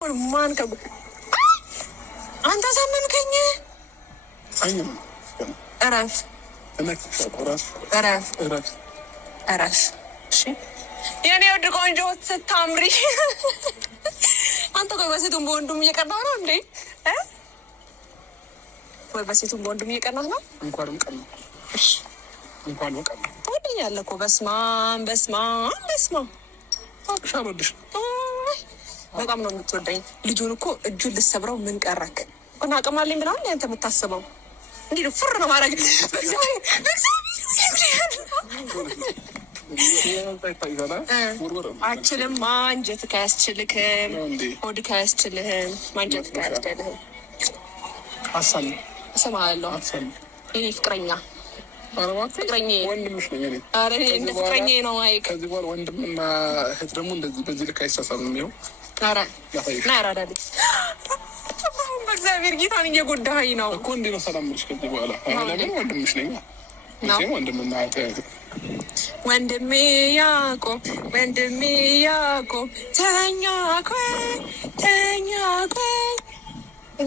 ማን ከብ አንተ ሳመምከኝ። እረፍ እረፍ። እሺ የኔ ወድ ቆንጆ ስታምሪ። አንተ ቆይ በሴቱም በወንዱም እየቀናህ ነው እንዴ? ወይ በሴቱም በወንዱም እየቀናህ ነው? እንኳንም ቀና። እሺ እንኳንም ቀና። ትወደኛለህ እኮ። በስማም በስማም በስማም አቅሻሮድሽ በጣም ነው የምትወደኝ። ልጁን እኮ እጁን ልሰብረው ምን ቀረክ? እና አቅም አለኝ ብለሃል አንተ የምታስበው። እንዲህ ነው ፍር ነው ማድረግ። አችልም አንጀትህ አያስችልክም፣ ሆድህ አያስችልህም፣ አንጀትህ አያስችልህም። እሰማሃለሁ የእኔ ፍቅረኛ ፍቅረኛ ወንድምሽ ነኝ እኔ። ኧረ እንደ ፍቅረኛ ነው ማይክ። ከዚህ በኋላ ወንድምና እህት ደግሞ እንደዚህ በዚህ ልክ አይሳሳም ነው። ኧረ ና ያራዳልኝ። በእግዚአብሔር ጌታን እየጎዳኸኝ ነው እኮ። እንዴት ነው ሰላም የምልሽ? ከዚህ በኋላ ለምን ወንድምሽ ነኝ። ወንድምና ወንድሜ ያዕቆብ ወንድሜ ያዕቆብ ተኛ ቆይ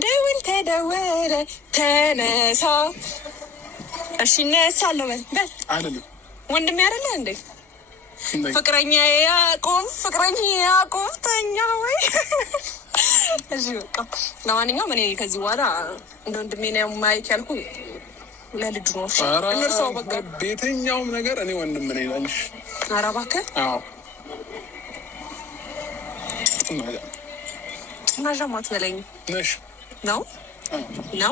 ደውል ተደወለ ተነሳ። እሺ እነሳለሁ በል አይደለም ወንድሜ አይደለ እንዴ? ፍቅረኛ ያዕቆብ ተኛ ወይ? እሺ በቃ ለማንኛውም እኔ ከዚህ በኋላ እንደ ወንድሜ ነው ማይክ ያልኩ ለልጁ ነው። እሺ እነርሳው በቃ በየትኛውም ነገር እኔ ወንድም ነኝ እላለሽ። ኧረ እባክህ ጭናዣም አትበለኝ። ነሽ ነው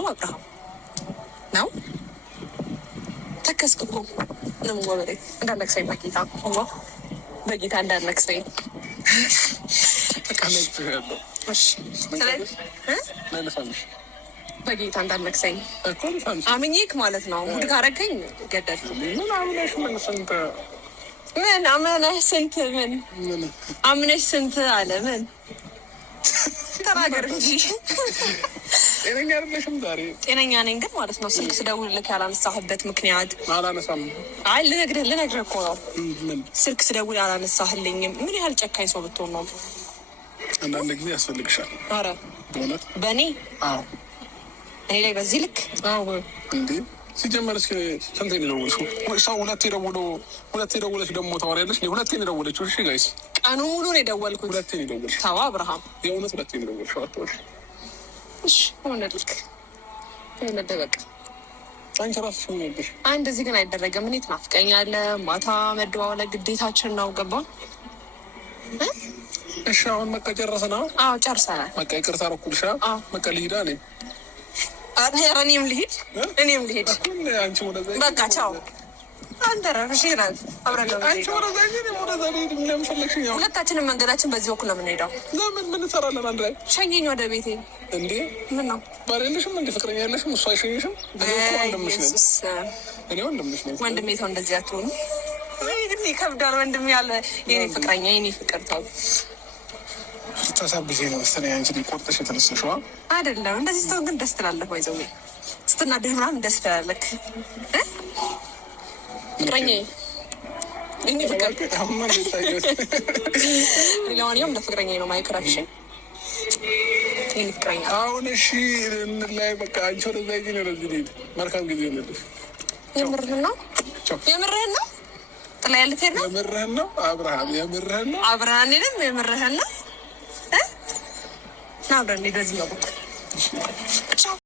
አብርሃም ነው ተከስክ እኮ ነው ወበሬ። እንዳነክሰኝ በጌታ እንዳነክሰኝ። በጌታ እንዳነክሰኝ አምኜክ ማለት ነው። ጉድ ካረከኝ ገደል። ምን አምነሽ ስንት ምን አምነሽ ስንት አለ ምን ተናገር እንጂ። ጤነኛ አይደለሽም ዛሬ። ጤነኛ ነኝ ግን ማለት ነው። ስልክ ስደውልልክ ያላነሳህበት ምክንያት? አላነሳም። አይ ልነግርህ እኮ ነው። ስልክ ስደውል ያላነሳህልኝም ምን ያህል ጨካኝ ሰው ብትሆን ነው? አንዳንድ ጊዜ ያስፈልግሻል። ኧረ በእውነት በእኔ እኔ ላይ በዚህ ልክ እንዴ? ሲጀመር እስኪ ስንቴ ነው የደወልሽው? ሰው ሁለቴ ደውለሽ ደግሞ ታወሪያለሽ። ሁለቴ ነው የደወለችው። እሺ ጋይስ ቀኑ ሙሉ ነው የደወልኩት። ሁለቴ ነው የደወልሽው። ተው አብርሃም፣ የእውነት ሁለቴ ነው የደወልሽው። አትወሽ። እሺ ሆነልክ በቃ አንቺ እራስሽ ምን ነበር? እንደዚህ ግን አይደረግም። እኔ ትናፍቀኛለህ። ማታ መደዋወል ግዴታችን ነው። ገባ? እሺ አሁን በቃ ጨረስን። አዎ ጨርሰናል። በቃ ይቅርታ አደረኩልሽ። በቃ ልሂድ እኔ። እኔም ልሂድ በቃ ቻው። አንተ ረፍሽ ይላል። አብረን ሁለታችንም መንገዳችን በዚህ በኩል ነው የምንሄደው። ለምን ምን እንሰራለን አንድ ላይ? ሸኘኝ ወደ ቤቴ። እንዴ ምን ነው ባል የለሽም እንዴ? ፍቅረኛ የለሽም? እሱ አይሸኝሽም? እኔ ወንድምሽ ነኝ። ወንድሜ ተው እንደዚህ አትሆኑ። ግን ይከብዳል። ወንድሜ ያለ የኔ ፍቅረኛ የኔ ፍቅር ተው። ተሳብዜ ነው መሰለኝ አንቺ ሊቆርጥሽ የተነሳሽው አይደለም። እንደዚህ ስትሆን ግን ደስ ትላለህ። ወይዘው ስትናደድ ምናምን ደስ ትላለህ። ፍቅረኛዬ እኔ ፍቅር ለማንኛውም እንደ ፍቅረኛዬ ነው ማይክራሽ እኔ ፍቅረኛ። አሁን እሺ ላይ በቃ አንቺ ወደዛ ይዤ ነው ወደዚህ ልሂድ። መልካም ጊዜ ይሆንልሽ። የምርህን ነው? ጥላ ያለት ነው? የምርህን ነው አብርሃም? የምርህን ነው አብርሃምንም? የምርህን ነው? ና አብረን እንሂድ በዚህ ነው።